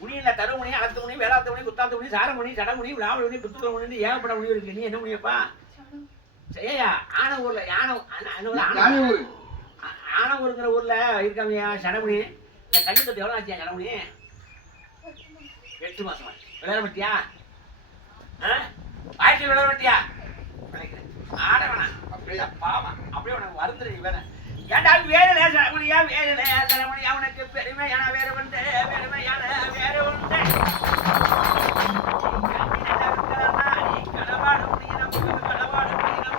முனியில தருமுனி அலத்து முனி வேளாத்து முனி குத்தாத்து முனி சாரமுனி சடமுனி விளாவல் முனி குத்துக்குற முனி ஏகப்பட முனி இருக்கு. நீ என்ன முனியப்பா? செய்யா ஆன ஊர்ல ஆனவூருங்கிற ஊர்ல இருக்காமையா சடமுனி. இந்த கல்வித்தொட்டு எவ்வளோ ஆச்சியா சடமுனி? 8 மாசமா விளையாட மாட்டியா? ஆயிரத்தி விளையாட மாட்டியா? ஆட வேணாம் அப்படியே பாவம் அப்படியே உனக்கு வருந்துரு வேணாம். ஏண்டா வேலை சடமுனியா வேலை சடமுனியா உனக்கு பெருமையான வேற வந்து பெருமையான வேற வந்து களவாடு முடியும் களவாடு முடியும்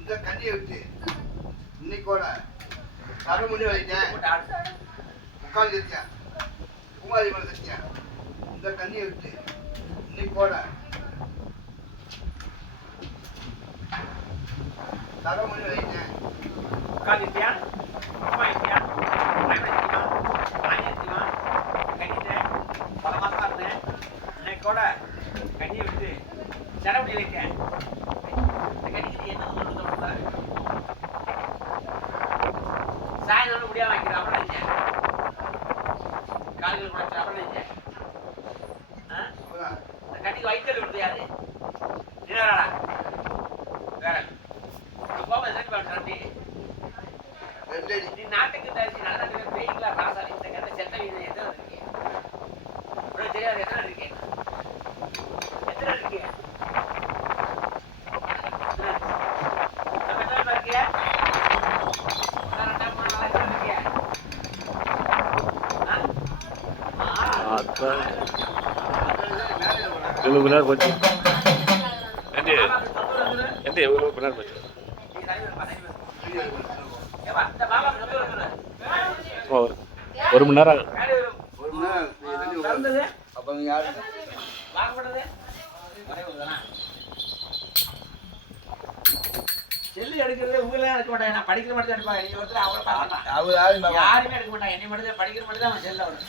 இந்த கண்ணியை விட்டு இன்னைக்கோட தரமுடி வலிட்டேன் முக்கால் தெரிஞ்சேன் பூமாரி மலை தெரிஞ்சேன். இந்த கண்ணியை விட்டு இன்னைக்கோட தரமுடி வலிட்டேன் முக்கால் தெரிஞ்சா பல மாசமா இருந்தேன். இன்னைக்கோட கண்ணியை விட்டு சடமுடி வைக்கேன். சாயந்தரம் முடியா வாங்கிக்கிறேன். அப்புறம் நினைச்சேன் காலையில் கூட அப்புறம் நினைச்சேன் கட்டிக்கு வைத்தல் விடுது யாரு தினராடா வேற கோபம் சரி பண்ணி நீ நாட்டுக்கு தரிசி நல்ல பெய்களா ராசா இந்த கதை செத்த வீடு எத்தனை இருக்கீங்க தெரியாது. எத்தனை இருக்கேன் எத்தனை இருக்கீங்க எவ்வளவு பின்னாடி போச்சு எந்த எவ்வளவு பின்னாடி போச்சு ஒரு மணி நேரம் செல்லு எடுக்கிறது உங்களே எடுக்க மாட்டாங்க. நான் படிக்கிற மட்டும் தான் எடுப்பாங்க. நீங்க ஒருத்தர் அவரை பார்க்கலாம் யாருமே எடுக்க மாட்டாங்க. என்னை மட்டும் தான் படிக்கிற மட்டும் தான் அவன் செல்ல வரும்.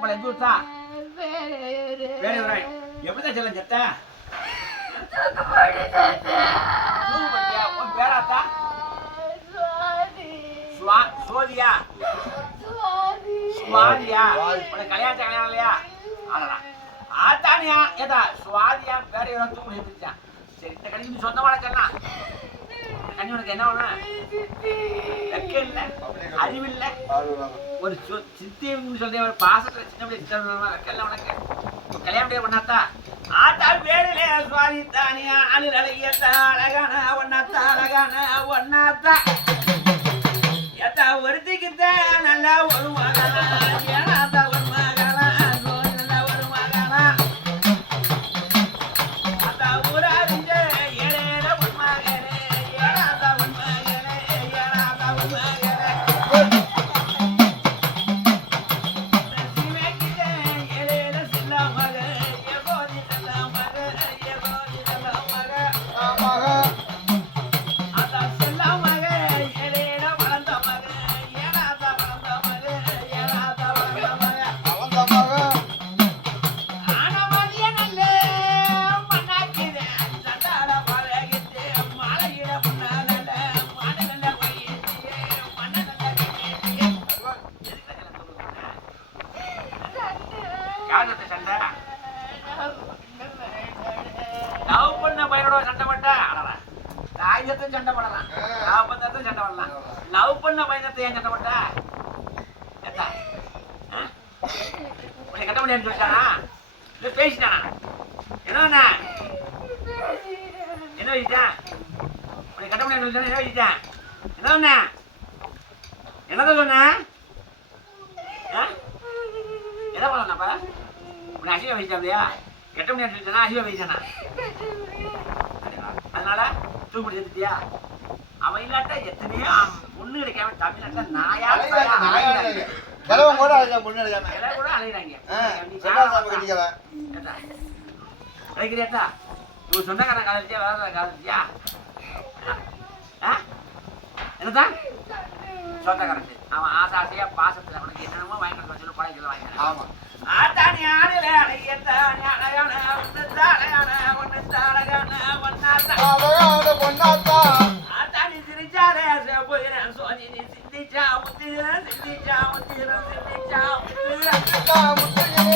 பொம்பளை எந்த ஊர்த்தா வேற ஊரா எப்படிதான் செல்லம் செத்த உன் பேராத்தா சோதியா சுவாதியா உனக்கு கல்யாணம் இல்லையா அதெல்லாம் ஆத்தானியா ஏதா சுவாதியா வேற யாரும் தூங்க எடுத்துச்சான் சரி இந்த கணிக்கு சொந்தமான கண்ணா கண்ணி உனக்கு என்ன வேணும் வெக்க இல்லை அறிவில்லை ஒரு சித்தின்னு சொல்றேன் ஒரு பாசத்துல சின்ன வெக்க இல்லை உனக்கு கல்யாணம் பண்ணாத்தா ஆத்தா வேடிலே சுவாதி தானியா அணில் அழகியத்தா அழகான ஒன்னாத்தா அழகான ஒன்னாத்தா ஏத்தா ஒருத்திக்கிட்ட நல்லா ஒரு மகளா ஏனாத்தா ஒரு மகளா நல்லா ஒரு மகளா அத்தா ஊராரிஞ்ச ஏழேல ஒரு மகனே ஏனாத்தா ஒரு மகனே ஏனாத்தா ஒரு மகனே சிவக்கிட்ட ஏழேல சின்ன மக ஏபோதி நல்ல மக ஏபோதி நல்ல மக அத்தா செல்ல மக ஏழேல வளர்ந்த மக ஏனாத்தா வளர்ந்த மக ஏனாத்தா வளர்ந்த மக ஆனமதிய நல்ல மண்ணாக்கிதே சண்டாட பழகிட்டு மாலையிட முன்னால மாடு நல்ல வயிற்றியே மண்ண நல்ல கட்டியே யாருக்கு சண்டை லவ் பண்ண பையனோட சண்டை போட்டா தாயத்தையும் சண்டை போடலாம் லவ் பண்ணத்தையும் சண்டை போடலாம் லவ் பண்ண பையனத்தை ஏன் சண்டை போட்டா ஏத்தா உன்னை கட்ட முடியாதுன்னு சொல்லிட்டானா இல்லை பேசிட்டானா என்ன என்ன வச்சுட்டான் உன்னை கட்ட முடியாதுன்னு சொல்லிட்டானா என்ன வச்சுட்டான் என்ன என்னதான் சொன்ன எதை பண்ணப்பா உன்னை அசிவ வச்சுட்டா இல்லையா கட்ட முடியாதுன்னு சொல்லிட்டானா அசிவ வச்சுட்டானா அதனால தூக்குடி செத்துட்டியா அவன் இல்லாட்ட எத்தனையோ பொண்ணு கிடைக்காம தமிழ்நாட்டுல நாயா கூட அலைகிறாங்க கிடைக்கிறியாட்டா இவன் சொந்தக்காரன் காலத்தியா வேற காலத்தியா என்னதான் சொந்தக்காரன் அவன் ஆசாசியா பாசத்துல அவனுக்கு என்னென்னமோ வாங்கிட்டு சொல்லி பழைய வாங்கி ஆமா ஆத்தானி ஆடுல அழகியத்தானி அழகான ஒன்னு அழகான ஒன்னு அழகான ஒன்னாத்தா ஆத்தானி சிரிச்சாரே போயிறேன் சோதி நீ சிந்திச்சா முத்திரன் சிந்திச்சா முத்திரன் சிந்திச்சா முத்திரன்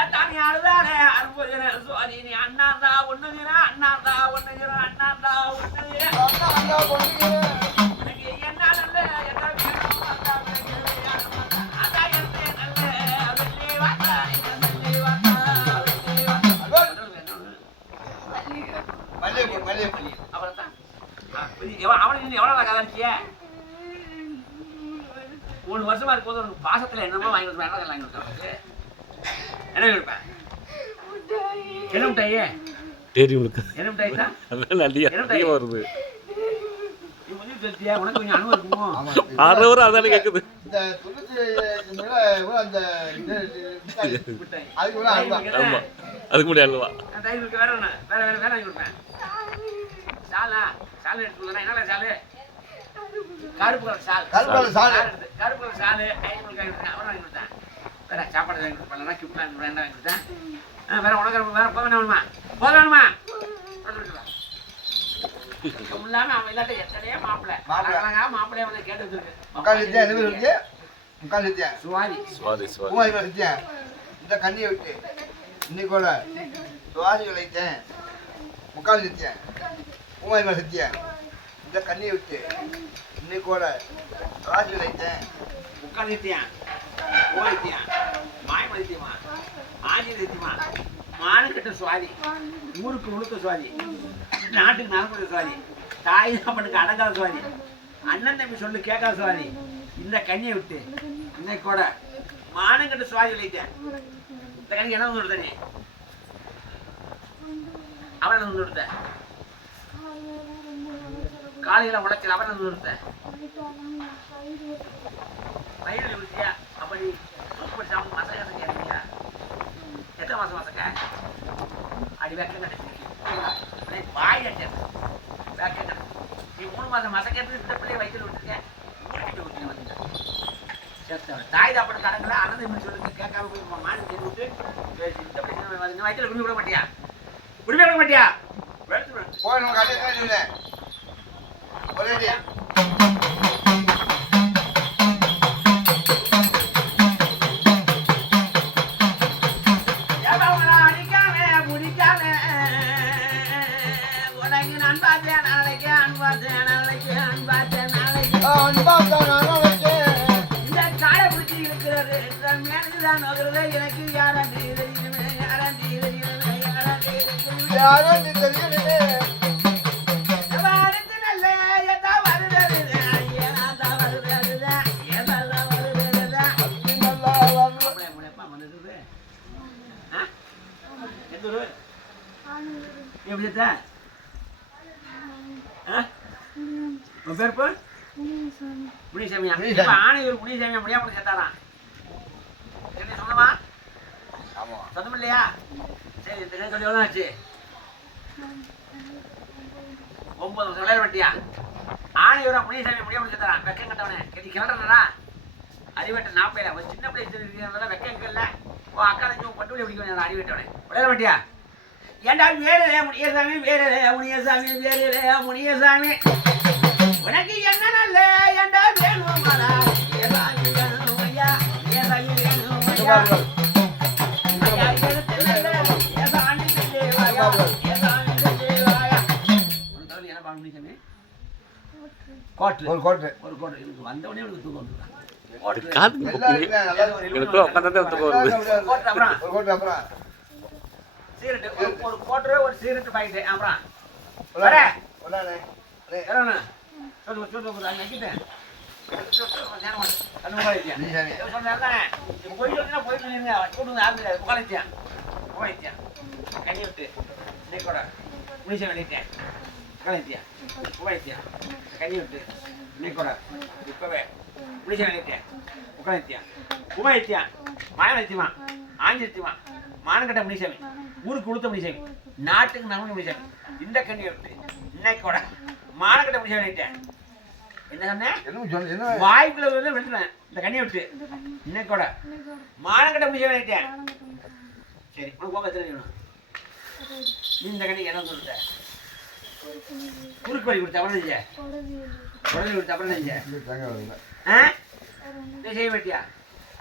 ஏத்தானி ஆடுதானே அற்புதன் சோதி நீ அண்ணாந்தா ஒண்ணுகிற அண்ணாந்தா ஒண்ணுகிற அண்ணாந்தா ஒண்ணுகிற எனக்கு என்ன நல்ல என்ன அவனுக்கு எவ்வளவு கதாச்சிய 3 வருஷமா இருக்கும்போது உனக்கு பாசத்துல என்னமோ வாங்கி கொடுப்பேன் வாங்கி கொடுத்தேன் என்ன கொடுப்பேன் என்ன மிட்டாயே என்ன மிட்டாய் தான் வருது நீ முதல் சொல்லிட்டியா உனக்கு கொஞ்சம் அனுபவம் இருக்குமோ அதானே கேட்குது அதுக்கு முடியாது அல்வா வேற என்ன வேற வாங்கி கொடுப்பேன் சாலா சாலை எடுத்து என்ன சாலு கருப்பு கலர் சால் கருப்பு கலர் சாலு 500 எடுத்தேன் அவன் வாங்கி கொடுத்தேன் வேற சாப்பாடு வாங்கி கொடுப்பேன் கிஃப்ட் வாங்கி கொடுத்தேன் வேற உனக்கு வேற போக வேணுமா இல்லாம அவன் இல்லாட்ட எத்தனையோ மாப்பிள்ளை மாப்பிள்ளைய வந்து கேட்டு இந்த கண்ணியை விட்டு இன்னைக்கோட சுவாதி விளைத்தேன் 3/4 நித்தியன் பூமாரி சத்தியன் இந்த கண்ணியை விட்டு இன்னைக்கோட சுவாதி விளைத்தேன் 3/4 நித்தியன் பூமாரித்தியன் மாயமதித்தியமா ஆஞ்சி நித்தியமா மானுக்கிட்ட சுவாதி ஊருக்கு உழுக்க சுவாதி நாட்டுக்கு நலக்கூடிய சுவாதி தாய் அப்பனுக்கு அடங்காத சுவாதி அண்ணன் தம்பி சொல்லு கேட்காத சுவாதி இந்த கண்ணியை விட்டு இன்னைக்கோட மானங்கிட்ட சுவாதி விளைத்தேன் இந்த கண்ணிக்கு என்ன வந்து கொடுத்த நீ அவன் வந்து கொடுத்த காலையில உழைச்சல் அவன் வந்து கொடுத்த வயிறு விட்டியா அப்படி மசக்க கேட்டீங்க எத்தனை மாசம் மசக்க அடி வெக்க கிடைச்சி வாய் அடிச்சது வெக்க நீ 3 மாசம் மசக்க இந்த பிள்ளைய வயிற்றுல விட்டுருக்கேன் ஊருக்கு வந்துட்டேன் செத்தவன் தாய் தாப்பட கடங்கல அனந்தம் சொல்லுங்க கேட்காம போய் மாடு தேடி விட்டு இந்த வயிற்றுல குடி விட மாட்டியா குடிமே விட மாட்டியா போய் நம்ம கடையில் இல்லை ஒரே எனக்கு யாராண்டி பேருப்பு முனிசாமியா ஆணையூர் முனிசாமியா முடியாம சேர்த்தாரான் என்ன சொன்னமா சொந்தம் இல்லையா சரி இந்த சொல்லி எவ்வளோ ஆச்சு 9 வருஷம் விளையாட மாட்டியா ஆணையூரா முனிசாமி முடியாம சேர்த்தாரான் வெக்கம் கட்டவனே கட்டி கிளறா அறிவேட்ட 40 ஒரு சின்ன பிள்ளை இருக்கிறதா வெக்கம் இல்லை ஓ அக்கா லட்சம் பட்டு பிள்ளை பிடிக்க அறிவேட்டவனே விளையாட மாட்டியா ஏண்டா வேறே முனியசாமி வேறே முனியசாமி வேறே முனியசாமி உனக்கு என்ன நல்ல ஏண்டா வேணுமாடா ஏசாமி வேணும் ஐயா ஏசாமி வேணும் ஐயா ஐயா எடுத்துல்ல ஏசாமி தேவாயா ஏசாமி தேவாயா ஒரு தடவை என்ன பாடு முனியசாமி கோட்டு ஒரு கோட்டு எனக்கு வந்தவனே எனக்கு தூக்கம் வந்துதான் ஒரு கோட்டரு ஒரு சீரட்டு பாக்கெட்டு அப்புறம் மானங்கட்ட முனிசாமி ஊருக்கு உளுத்த முனிசாமி நாட்டுக்கு நகன முனிசாமி இந்த கண்ணி எடுத்து இன்னைக்கோட மானங்கட்ட முனிசாமி என்ன சொன்னேன் வாய்க்குள்ள விட்டுறேன் இந்த கண்ணியை விட்டு இன்னைக்கோட மானங்கட்ட முனிசாமி சரி உனக்கு கோபம் எத்தனை வேணும் நீ இந்த கண்ணிக்கு என்ன சொல்ற குறுக்கு வழி கொடுத்த அப்புறம் செஞ்ச உடனே கொடுத்த அப்புறம் செஞ்ச செய்ய மாட்டியா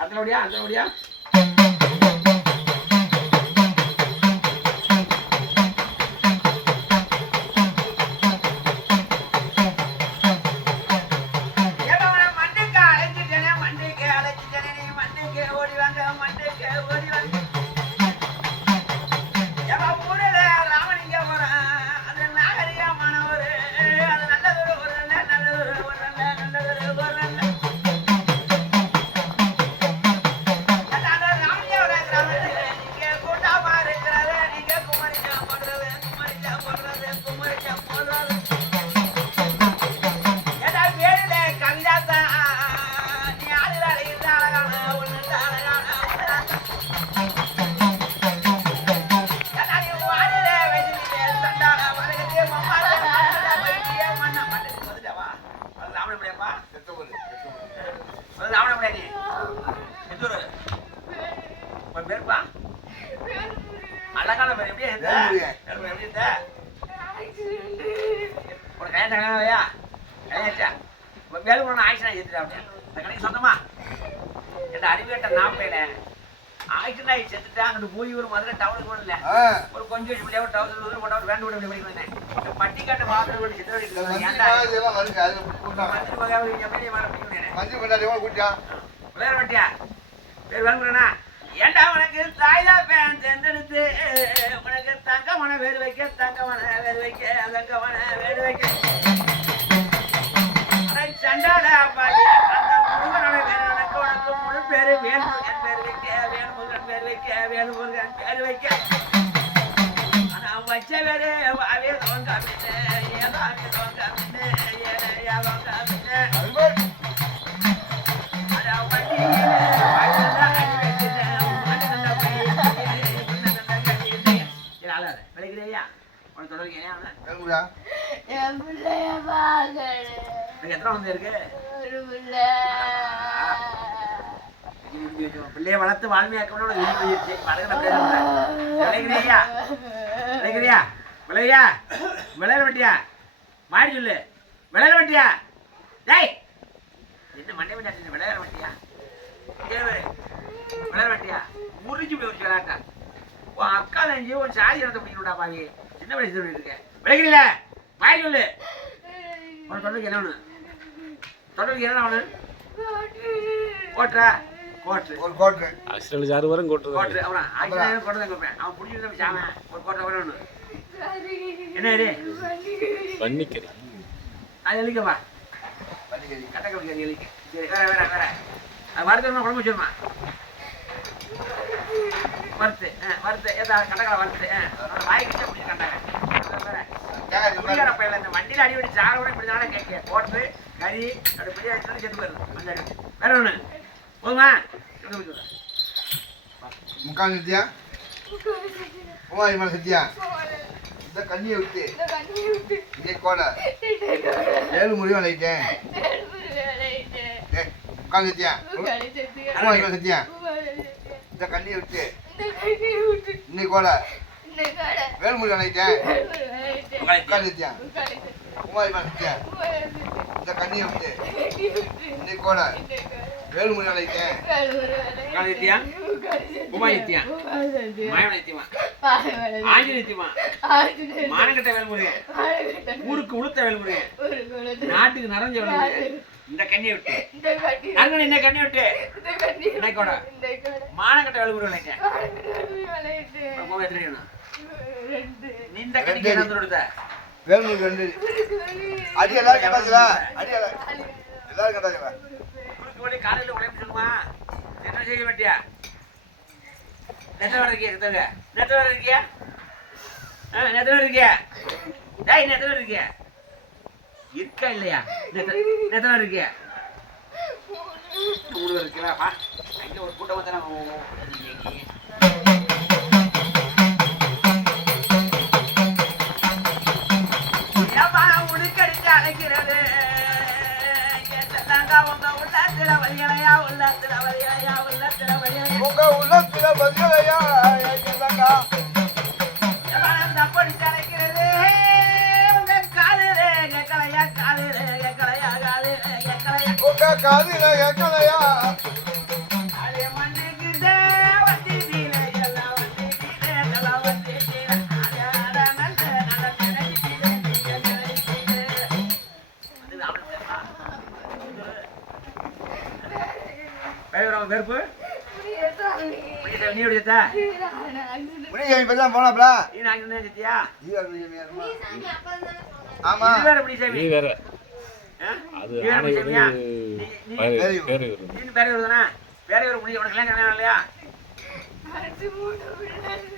அத்தனோடியா அத்தனோடியா அறிவேட்ட நாப்பையில ஆக்சிடென்ட் செத்துட்டா அங்கிட்டு போய் ஒரு மதுரை டவுனுக்கு போகல ஒரு கொஞ்சம் டவுன் வேண்டு விட படிக்கணும் பட்டிக்காட்டு மாதிரி வேற வட்டியா பேர் வேணும்னா ஏண்டா உனக்கு தாய்தா பேன் தேர்ந்தெடுத்து உனக்கு தங்கமான வேறு வைக்க தங்கமான வேறு வைக்க தங்கமான வேறு வைக்க சண்டாட பாடி அந்த முருகனோட பேர் உனக்கு உனக்கு முழு பேரு வேணுமுருகன் பேர் வைக்க வேணுமுருகன் பேர் வைக்க வேணுமுருகன் பேர் வைக்க ஆனா வச்ச பேரு வாவே தோங்க மின்னு ஏதாவே தோங்க மின்னு ஏழையா தோங்க மின்னு அட வண்டி விளைக்கிறியா உனக்கு தொடர்கிறேன் எத்தனை வந்து இருக்கு பிள்ளைய வளர்த்து வாழ்மையாக்கணும்னு இது போயிடுச்சு விளைகிறியா விளைகிறியா விளையா விளையாட வட்டியா மாறி சொல்லு விளையாட வட்டியா டேய் என்ன மண்டை மண்டாச்சு விளையாட வட்டியா விளையாட வட்டியா முறிஞ்சு போய் ஒரு விளையாட்டா உன் அக்கா நெஞ்சு ஒரு சாதி இடத்த பிடிக்கணும்டா பாவி சின்ன வயசு இருக்கேன் விளைகிறீல மாறி சொல்லு உனக்கு தொண்டருக்கு என்ன ஒன்று தொண்டருக்கு என்ன ஒன்று கோட்டா கோட்டு ஒரு கோட்டு ஆக்சிடென்ட் யாரு வரும் கோட்டு கோட்டு அவன் ஆக்சிடென்ட் கோட்டை தான் கொடுப்பேன் அவன் பிடிச்சிட்டு சாம ஒரு கோட்டை வர ஒன்று என்ன இது பண்ணிக்கிறேன் அது எழுதிக்கப்பா பண்ணிக்கறி கட்டை கறி எழுதிக்க சரி வேற வேற வேற அது வறுத்து குழம்பு வச்சிருமா வறுத்து வறுத்து ஏதா கட்டக்கலை வறுத்து வாய்க்கிட்ட பிடிச்சி கண்டாங்க குடிக்கார பையில இந்த வண்டியில் அடிபடி சாரோட இப்படி தானே கேட்க போட்டு கறி அப்படி பிடி அடிச்சு செத்து போயிருது அந்த வேற ஒன்று போதுமா முக்கால் சத்தியா பூமாரி சத்தியா இந்த கண்ணியை விட்டு இங்கே கோடை 7 முறை விளையிட்டேன் முக்கால் சத்தியா பூமாரி சத்தியா இந்த கண்ணியை விட்டு இன்னைக்கு கோடை 7 முறை விளையிட்டேன் முக்கால் சத்தியா பூமாரி சத்தியா இந்த கண்ணியை விட்டு இன்னைக்கு கோடை 7 முறை விளையிட்டேன் நித்தியா உமாயித்தியா மாயவனித்தியமா ஆஞ்சனித்தியமா மானகட்ட வேல்முருகன் ஊருக்கு உளுத்த வேல்முருகன் நாட்டுக்கு நிறைஞ்ச வேல்முருகன் இந்த கண்ணியை விட்டு அங்கே இந்த கண்ணியை விட்டு இன்னைக்கோட மானகட்ட வேல்முருகன் இந்த கண்ணிக்கு என்ன கொடுத்த வேல்முருகன் 2 அடி எல்லாரும் கேட்டாங்களா அடி எல்லாரும் கேட்டாங்களா காலையில் உழைப்பு சொல்லுமா என்ன செய்ய மாட்டியா நெத்த வர இருக்கியா நெத்த வர இருக்கியா நெத்த வர இருக்கியா டேய் நெத்த வர இருக்கியா இருக்கா இல்லையா நெத்த வர இருக்கியா 3 பேர் இருக்கலாப்பா அங்கே ஒரு கூட்டம் வந்து உடுக்கடிச்சு அழைக்கிறது உள்ளத்துல வலிகளையா உங்க உள்ளத்துல பதிலையா தப்படி அழைக்கிறது உங்க காலிலே எக்கலையா காலிலே எக்கலையா காலிலே எக்கலையா உங்க காதில எக்கலையா அதே மண்ணுக்குதே வண்டியில எல்லாம் வண்டியில எல்லாம் வண்டியில வெறுப்பு நீ விடுத்தா முனிசாமி இப்பதான் போனாப்ல நீ நாங்க நினைச்சியா ஆமா இது வேற முனிசாமி நீ வேற அது நீ வேற ஆனை முனிசாமியா பேரு நீ பேர வருதுனா பேர ஒரு முனி உனக்கு எல்லாம் கல்யாணம் இல்லையா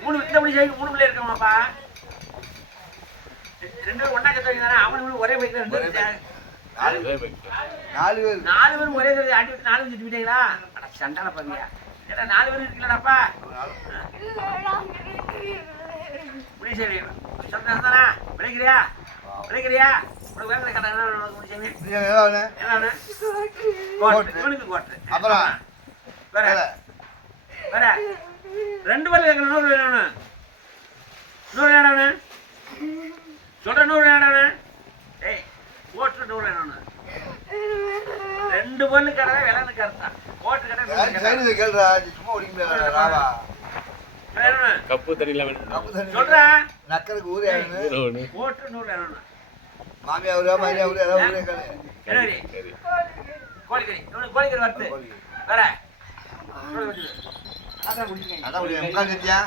3 இந்த முனிசாமி 3 பிள்ளை இருக்கமாப்பா 2 பேரும் ஒண்ணா கத்த வைக்கிறானே அவனும் ஒரே பைக்ல 2 பேரும் 4 பேர் 4 பேரும் ஒரே தடவை ஆட்டி விட்டு 4 பேரும் சுத்தி விட்டீங்களா அட சண்டால பாருங்க ஏடா 4 பேரும் இருக்கலடாப்பா முனிசாமி சொல்றேன்தானா விளைக்கிறியா உனக்கு வேற கட்ட என்ன முனிசாமி என்ன கோட் இவனுக்கு கோட் அப்புறம் வேற வேற 2 பேர்ல கேட்கணும் நூறு வேணும் நூறு வேணும் சொல்ற நூறு வேணும் ஏய் கோட்டு நூறு வேணும் 2 பொண்ணு கடை விலன்னு கருத்தா கோட்டு கடை கேள்றா சும்மா ஓடிக்க கப்பு தண்ணியில வேணும் சொல்றா நக்கருக்கு ஊரே கோட்டு நூறு வேணும் மாமியா ஊரா மாரியா ஊரா ஏதாவது ஊரே கேளு என்னடி சரி கோழிக்கறி கோழிக்கறி வறுத்து வேற அதான் குடிங்க அதான் ஒரு முக்கால் சத்தியா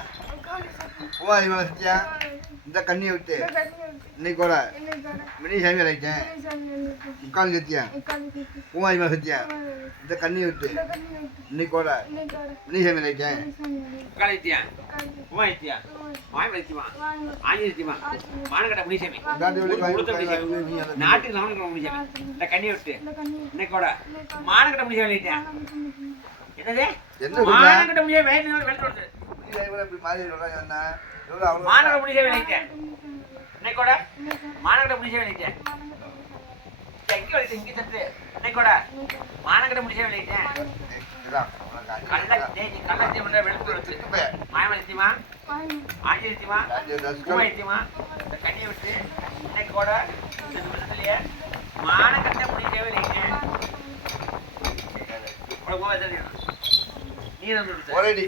பூவாரி மேல சத்தியா இந்த கண்ணியை விட்டு இன்னைக்கு கூட மினிசாமி அழைச்சேன் முக்கால் சத்தியா பூவாரி மேல சத்தியா இந்த கண்ணியை விட்டு இன்னைக்கு கூட மினிசாமி அழைச்சேன் காலைத்தியா உமாயித்தியா மாயமலைத்தியமா ஆஞ்சலித்தியமா மானகட்ட முனிசாமி நாட்டுக்கு நாமக்கல் முனிசாமி இந்த கண்ணியை விட்டு இன்னைக்கு கூட மானகட்ட முனிசாமி அழைச்சேன் என்னது மானகட்ட முனிசாமி வெளிப்படுத்து மானகட்ட முனிசாமி அழைச்சேன் இன்னைக்கு கூட மானகட்ட முனிசாமி அழைச்சேன் எங்க அழைச்சேன் இங்கே தட்டு இன்னைக்கு கூட மானகட்ட முனிசாமி அழைச்சேன் கள்ளத்தி பண்ற வெளுத்து வச்சு மாயமத்தியமா ஆஞ்சலியத்தியமா உமாயத்தியமா இந்த கண்ணியை விட்டு இன்னைக்கோட இந்த நிமிஷத்துலயே மான கட்ட முடிய தேவையில்லைங்க. நீ ஒரேடி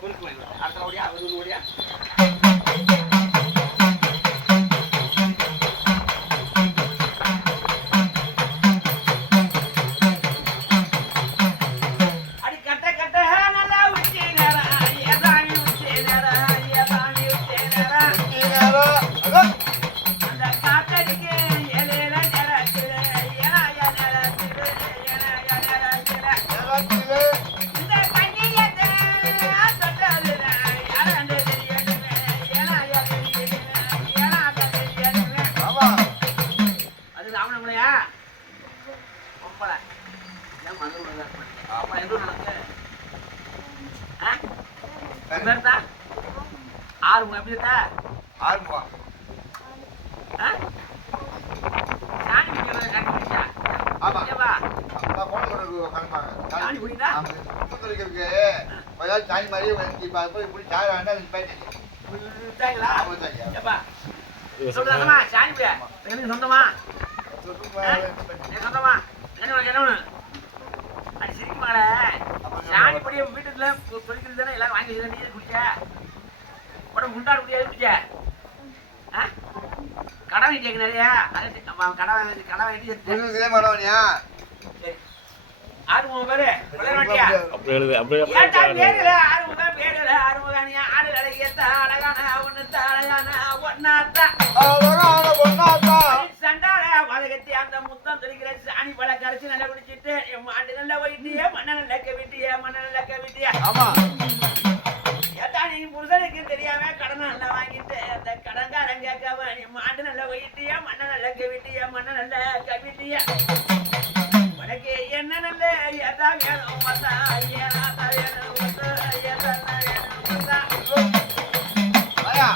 குறுக்கு போய் அடுத்த ஓடியா ஒரு ஓடியா ஆறுமுகம் எப்படி இருக்கா? ஆறுமுகம் சாணி பிடிக்கிறத கண்டுபிடிச்சா? ஆமா. ஏப்பா? நான் போன் பண்ணுறது கணப்பாங்க. சாணி பிடிக்கிறா? முத்துரிக்கிறதுக்கு முதல்ல சாணி மாதிரி இப்போ போய் இப்படி சாய வேண்டாம் அது போயிட்டு விட்டாங்களா? ஆமாம் சார். ஏப்பா? சொல்லுதாங்கம்மா சாணி பிடியா? எனக்கு சொந்தமா? எனக்கு சொந்தமா? என்ன அது சிரிக்குமாடா? சாணி படிய வீட்டுல தொழிக்கிறது தானே எல்லாரும் வாங்கி வச்சுருந்தா நீ குடிச்ச உடம்பு குண்டாட முடியாது குடிச்ச கடை வாங்கி கேட்க நிறையா கடை வாங்கி இதே மரவனியா சரி ஆறுமுகம் பேரு விளையாட மாட்டியா? அப்படி எழுது அப்படி ஏன்டா பேருல ஆறுமுகம் பேருல ஆறுமுகானியா ஆடு அழகியத்த அழகான ஒண்ணுத்த அழகான ஒன்னாத்தா சண்டால வதகத்தி அந்த முத்தம் தெரிக்கிற சாணி பழ கரைச்சி நல்லா குடிச்சிட்டு மாண்டு நல்லா போயிட்டியே மண்ண நல்லா கவிட்டியே மண்ண நல்லா கவிட்டியா ஆமா ஏத்தா நீ புருஷனுக்கு தெரியாம கடனை நல்லா வாங்கிட்டு அந்த கடன்காரன் கேட்காம நீ மாண்டு நல்லா போயிட்டியே மண்ண நல்லா கவிட்டியே மண்ண நல்லா கவிட்டியா உனக்கு என்ன நல்ல ஏதா வேணும் மத்தா ஏதா வேணும் மத்தா ஏதா வேணும் மத்தா ஐயா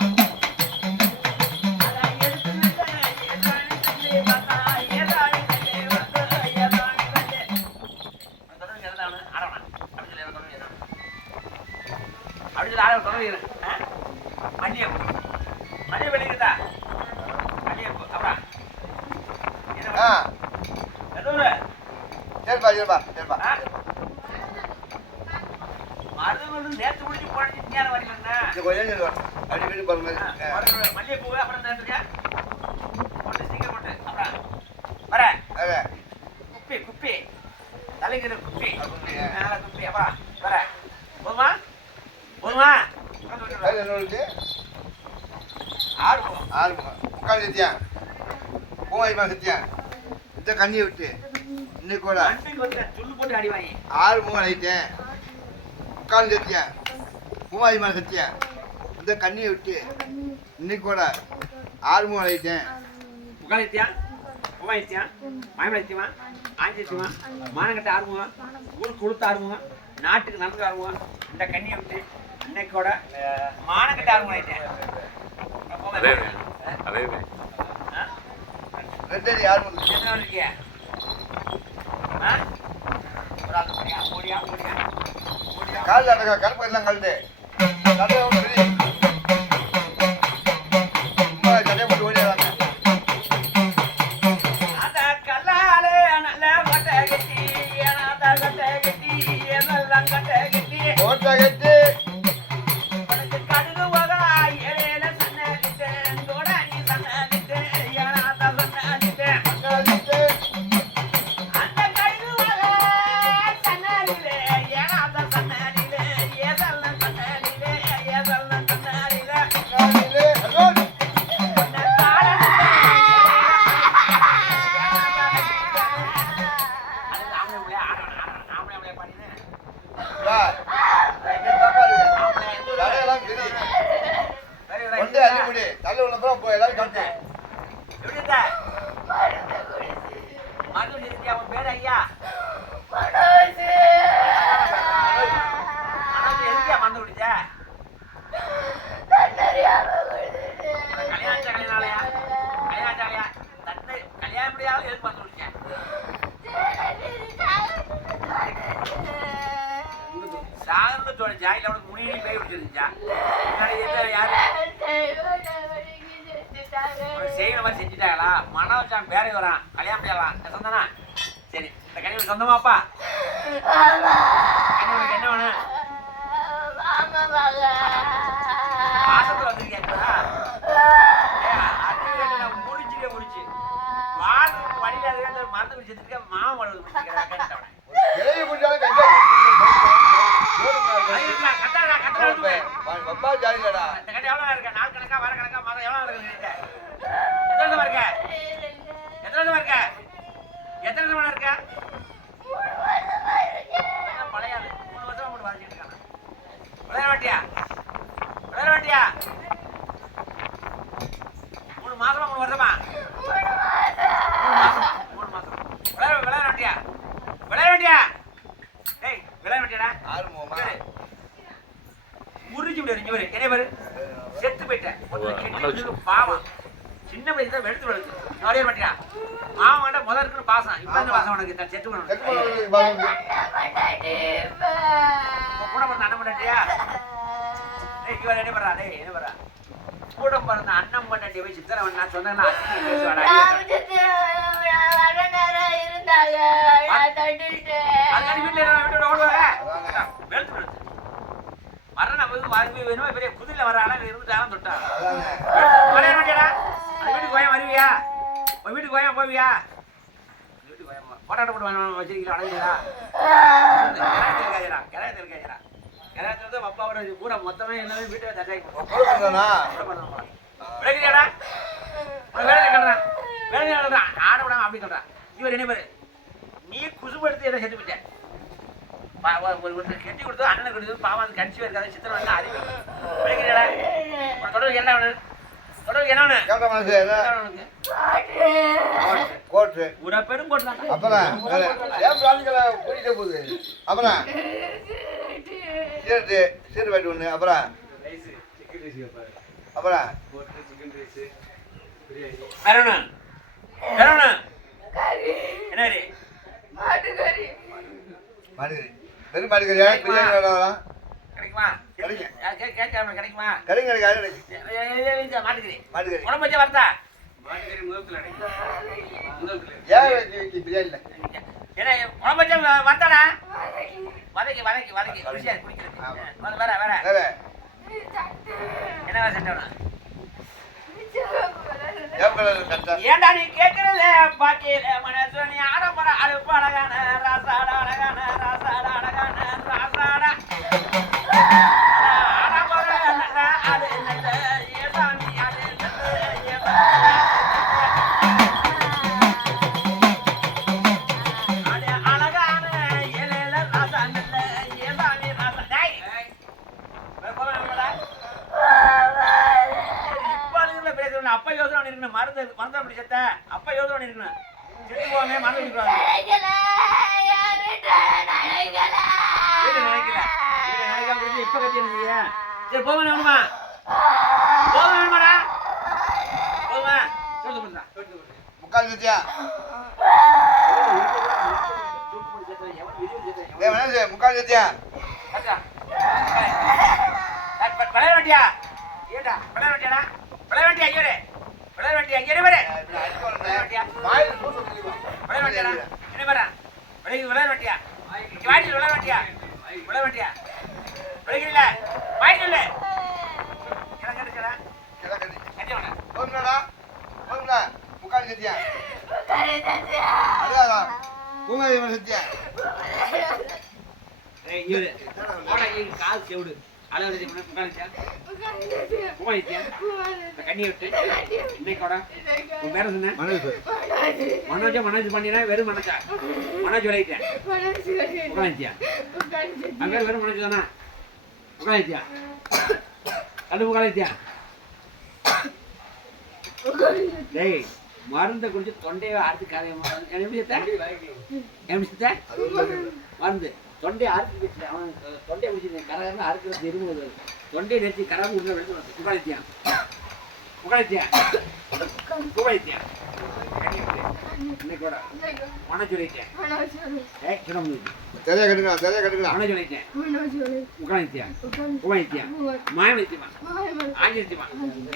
சரிப்பா சரிப்பா சரிப்பா நேற்று முடிச்சு போனது நேரம் வரலன்னா இந்த கொஞ்சம் அப்படி வீடு பாருங்க மல்லிகைப்பூ அப்புறம் தந்துருக்கா போட்டு சீக்கிரம் போட்டு அப்புறம் வர குப்பி குப்பி தலைங்கிற குப்பி மேல குப்பி அப்பா வர போதுமா போதுமா ஆறுமுகம் ஆறுமுகம் முக்கால் சத்தியா பூவாய்மா சத்தியா இந்த கண்ணியை விட்டு இன்னைக்கு கூட அன்னைக்கு வந்து சொல்லு போட்டு அடி வாங்கி ஆறுமுகம் ஆயிட்டேன் முக்கால் சத்தியா பூவாய்மா சத்தியா இந்த கண்ணியை விட்டு இன்னைக்கு கூட ஆறுமுகம் ஆயிட்டேன் முகாலித்தியா உமாயித்தியா மாயமலைத்தியமா ஆஞ்சியத்தியமா மானங்கட்ட ஆறுமுகம் ஊருக்கு கொடுத்த ஆறுமுகம் நாட்டுக்கு நடந்து ஆறுமுகம் இந்த கண்ணியை விட்டு இன்னைக்கோட மானங்கட்ட ஆறுமுகம் ஆயிட்டேன் அதே அதே ரெட்டடி ஆறுமுகம் என்ன இருக்கியா ஒரு ஆள் ஓடியா ஓடியா ஓடியா ஓடியா காலில் அந்த கருப்பு எல்லாம் கழுது சட்டையை போட்டு சட்டையை போட்டு ஓடியாங்க அத கல்லாலே நல்ல கட்டை கட்டி ஏனாத கட்டை கட்டி எதெல்லாம் கட்டை கட்டி ஓட்டை கட்டி உனக்கு கடுகு வகா ஏழேல சன்னலிட்டு தோடாணி சன்னலிட்டு ஏனாத சன்னலிட்டு அந்த கடுகு வகா சன்னலிலே ஏனாத சன்னலிலே ஏதெல்லாம் சன்னலிலே ஏதெல்லாம் சன்னலிலே அந்த தாளம் அது ஆம்பளை ஆம்பளை பண்ணினேன் தலையெல்லாம் கிரி கொண்டு அள்ளிமுடி தள்ளி உள்ளப்புறம் போய் எல்லாரும் கட்டு எப்படி இருந்த மருந்து நிறுத்தி அவன் பேர் ஐயா எதுக்கியா மருந்து குடிச்ச கல்யாணம் கல்யாணாலயா கல்யாணாலயா தன்னை கல்யாணம் முடியாத எதுக்கு மருந்து குடிச்ச தோணுச்சா இல்ல உனக்கு முடியடி பேய் பிடிச்சிருந்துச்சா யாரு செய்யற மாதிரி செஞ்சுட்டாங்களா மனோஜான் பேரை வரான் கல்யாணம் பண்ணலாம் சொந்தனா சரி இந்த கனிவுக்கு சொந்தமாப்பா கனிவுக்கு என்ன வேணும் மாசத்துல வந்து கேட்கறா முடிச்சு வாழ்றதுக்கு வழியில அதுக்காக மருந்து குடிச்சதுக்கு மாவு வளர்ந்து குடிச்சுக்கிறேன் பப்பா ஜாலிடா இந்த கட்டி எவ்வளவு இருக்க நாள் கணக்கா வார கணக்கா மாதம் எவ்வளவு இருக்கு எத்தனை வருஷமா இருக்க எத்தனை வருஷமா இருக்க எத்தனை வருஷமா இருக்க பழையாது 3 வருஷமா போட்டு வரைஞ்சிட்டு இருக்காங்க விளையாட வாட்டியா 3 மாசமா 3 வருஷமா 3 மாசம் விளையாட வாட்டியா டேய் விளையாட வாட்டியாடா ஆறுமோமா முறிஞ்சு விடு என்ன பாரு செத்து போயிட்டேன் பாவம் சின்ன வயசு தான் வெளுத்து நிறைய மாட்டியா மாவன் வேண்டாம் முதல் இருக்குன்னு பாசம் இப்ப இந்த பாசம் உனக்கு செத்து கூட பிறந்த அண்ணன் பண்ணாட்டியா இவர் என்ன பண்றா டேய் என்ன பண்றா கூட பிறந்த அண்ணன் பண்ணாட்டி போய் சித்திரை நான் சொன்னா வீட்டுல ஓடுவாங்க வெளுத்து வர நம்ம வரவி வேணுமா பெரிய குதிரையில வர ஆனா இருந்துட்டாலும் தொட்டான் விளையாட மாட்டியாடா அது வீட்டுக்கு கோயம் வருவியா வீட்டுக்கு கோயம் போவியா வீட்டுக்கு கோயம் போட்டாட்ட போட்டு வச்சிருக்கீங்களா அடங்குறா கிராயத்தில் இருக்காஜரா கிராயத்தில் தான் அப்பாவோட கூட மொத்தமே எல்லாமே வீட்டை தட்டாய் விளையாடியாடா வேலை கட்டுறான் வேலை கட்டுறான் ஆட விடாம அப்படி சொல்றான் இவர் என்ன பேரு நீ குசுபடுத்தி என்ன செத்து போயிட்டேன் கெட்டி கொடுத்து அண்ணனை கொடுத்து பாவம் அது கடிச்சு இருக்காது சித்திரம் வந்து அறிவு தொடர்பு என்ன வேணும் தொடர்பு என்ன வேணும் கோட்டு ஒரு பெரும் கோட்டு தான் அப்புறம் ஏன் பிராணிகளை கூட்டிகிட்டே போகுது அப்புறம் சீர் வாட்டி ஒன்று அப்புறம் என்ன மாட்டுக்கறி வெறும் மாட்டுக்கறியா பிரியாணி வேணாம் கிடைக்குமா கிடைக்கும் கிடைக்குமா கிடைக்கும் மாட்டுக்கறி உடம்பு வச்சா வரதா ஏன் பிரியாணி ஏன்னா உடம்பு வச்சா வரதாடா வதக்கி ருசியா குடிக்கிறது வேற என்ன வேற செஞ்சவனா ஏண்டா நீ கேட்கறத பாக்கியில மனசு நீ ஆடம்பர அழுப்பு அழகான ராசாடா அழகான ராசாடா ஆடம்பர அது ஏதாமி அது அழகான ஏழேல ராசா ஏதாமி ராசா டேய் அப்பா யோசனை இருக்கணும் மறந்து அப்படி செத்த அப்பா யோசனை இருக்கணும் செத்து போவாங்க மறந்து நினைக்கல இப்ப கத்தி என்ன சரி போக வேணுமா வேணுமாடா போவா சொல்ல முடியா முக்கால் கத்தியா முக்கால் கத்தியா விளையாட வேண்டியா ஏடா விளையாட வேண்டியாடா விளையாட ஐயோரே விளையாட வேண்டியா அங்கே பாரு விளையாட வேண்டியாடா என்ன பாரு விளையாட வேண்டியா வாடி விளையாட வேண்டியா விளையாடல வாடி இல்ல எனக்கு எடுக்கடா கட்டியோடா போங்கடா முக்கால் கத்தியா அதான் பூங்காதி சத்தியா ஏய் இவரு போடா இங்க கால் செவுடு அளவு கண்ணி விட்டு இன்னைக்கோட உன் பேர சொன்ன மனோஜ் பண்ணினா வெறும் மனோஜ் விளையிட்டேன் உட்காந்துத்தியா அங்க வெறும் மனோஜ் தானா உட்காந்துத்தியா கண்டு உட்காந்துத்தியா டேய் மருந்தை குடிச்சு தொண்டையை அறுத்து கதைய மருந்து தொண்டையை அறுத்து வச்சு அவன் தொண்டையை முடிச்சு கரகரன்னு அறுக்கிறது இருமுது தொண்டையை நிறுத்தி கரகம் உள்ள உட்காந்துத்தியா இன்னைக்கு கூட உன சொல்லிட்டேன் ஏய் சொல்ல முடியுது தலையை கட்டுக்கலாம் உன சொல்லிட்டேன் உட்காந்துத்தியா உட்காந்துத்தியா மாயமதித்தியமா ஆஞ்சிருத்தியமா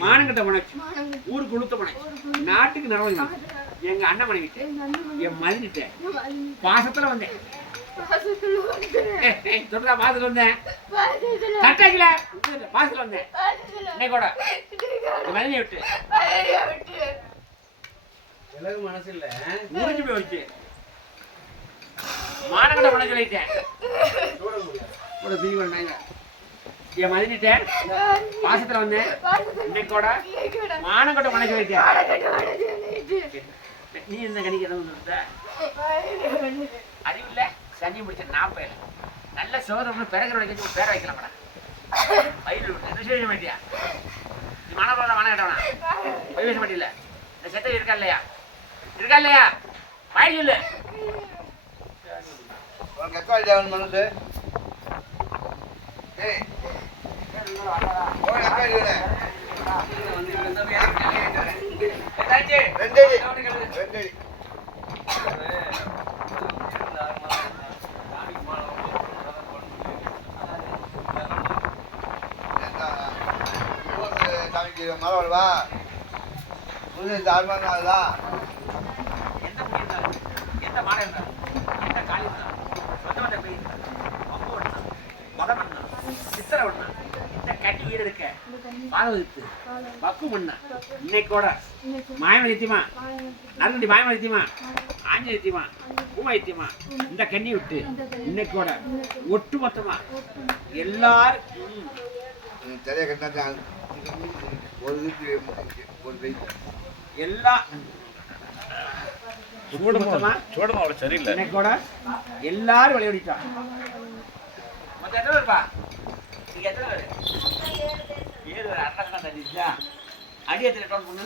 மானங்கிட்ட உனக்கு ஊருக்கு உளுத்த உனக்கு நாட்டுக்கு நடவடிக்கை எங்க அண்ணன் மனைவிட்டேன் என் மதினிட்டேன் பாசத்துல வந்தேன் சொல்றா பாசத்துல வந்தேன் தட்டாக்கல பாசத்துல வந்தேன் இன்னைக்கு கூட மதினியை விட்டு எனக்கு மனசு இல்ல முடிஞ்சு போய் வச்சு மானங்கட்ட மனசு சொல்லிட்டேன் கூட பிரி பண்ணாங்க என் மதினிட்டேன் பாசத்துல வந்தேன் இன்னைக்கு கூட மானங்கட்ட மனசு சொல்லிட்டேன் நீ என்ன கணிக்க அறிவில்ல சனி முடிச்ச நான் பேர் நல்ல சோதனை பிறகு கட்சி பேரை வைக்கலாம் மேடம் பயிர் விட்டு என்ன செய்ய மாட்டியா நீ மனப்பட மன கேட்டவனா பயிர் வைக்க மாட்டில இந்த செத்த இருக்கா இல்லையா பயிர் சொல்லு மனசு ரெண்டடி மழை வருவா ஆர்வம் நாளா எந்த மாடல் இருந்தாலும் எந்த காலி இருந்தாலும் சொந்த பெய் பம்பு ஒண்ணா மதம் பண்ணா சித்திரை ஒண்ணா இந்த கட்டி வீடு இருக்க பாதவதித்து பக்கு மண்ணா இன்னைக்கோட மாயமதித்தியமா நல்லடி மாயமதித்தியமா ஆஞ்சதித்தியமா பூமதித்தியமா இந்த கண்ணி விட்டு இன்னைக்கோட ஒட்டு மொத்தமா எல்லாரும் தலையை கட்டினா ஒரு வெயிட் எல்லாம் சூடமா அவ்வளோ சரியில்லை இன்னைக்கோட எல்லாரும் விளையாடிட்டான் மொத்தம் எத்தனை பேருப்பா நீங்க எத்தனை பேர் 7 பேர் அண்ணன் தண்ணிச்சா அடி எத்தனை டோன் பண்ணு